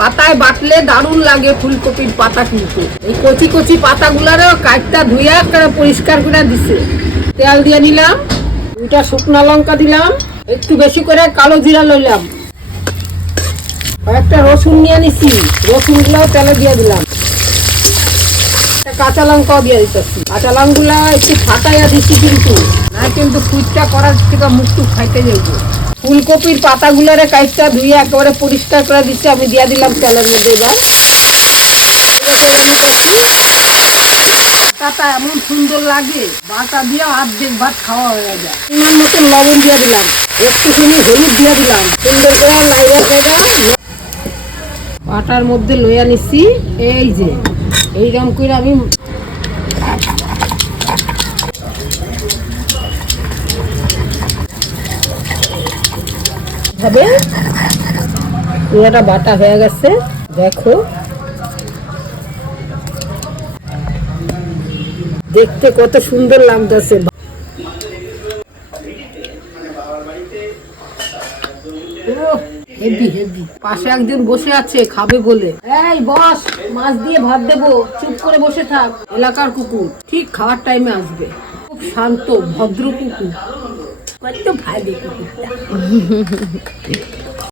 পাতায় বাটলে দারুণ লাগে ফুলকপির পাতা কিন্তু। এই কচি কচি পাতাগুলারও কাঠটা ধুইয়া করে পরিষ্কার করে দিছে। তেল দিয়ে নিলাম, দুইটা শুকনা লঙ্কা দিলাম, একটু বেশি করে কালো জিরা লইলাম। কয়েকটা রসুন নিয়ে নিছি, রসুনগুলাও তেলে দিয়ে দিলাম। একটা কাঁচা লঙ্কাও দিয়ে দিতেছি। কাঁচা লঙ্কাগুলা একটু ফাটাইয়া দিচ্ছি কিন্তু, না কিন্তু ফুটটা করার থেকে মুখটু খাইতে যাইব। ফুলকপির পাতাগুলারে কাইটটা ধুয়ে একেবারে পরিষ্কার করে দিচ্ছি। আমি দিয়ে দিলাম তেলের মধ্যে এবার। পাতাটা এমন সুন্দর লাগে বাটা দিয়ে অর্ধেক ভাত খাওয়া হয়ে যায়। ইমান মতন লবণ দিয়ে দিলাম। একটুখানি হলুদ দিয়ে দিলাম। সুন্দর করে লাইয়া জায়গা পাটার মধ্যে লইয়া নিচ্ছি। এই যে এইরকম করে আমি ভাবে পুরোটা বাটা হয়ে গেছে, দেখো। দেখতে কত সুন্দর লাগতেছে। হেভি পাশে একজন বসে আছে, খাবে বলে। এই বস, মাছ দিয়ে ভাত দেবো। চুপ করে বসে থাক, এলাকার কুকুর। ঠিক খাওয়ার টাইমে আসবে। খুব শান্ত, ভদ্র কুকুর। 我就怕你。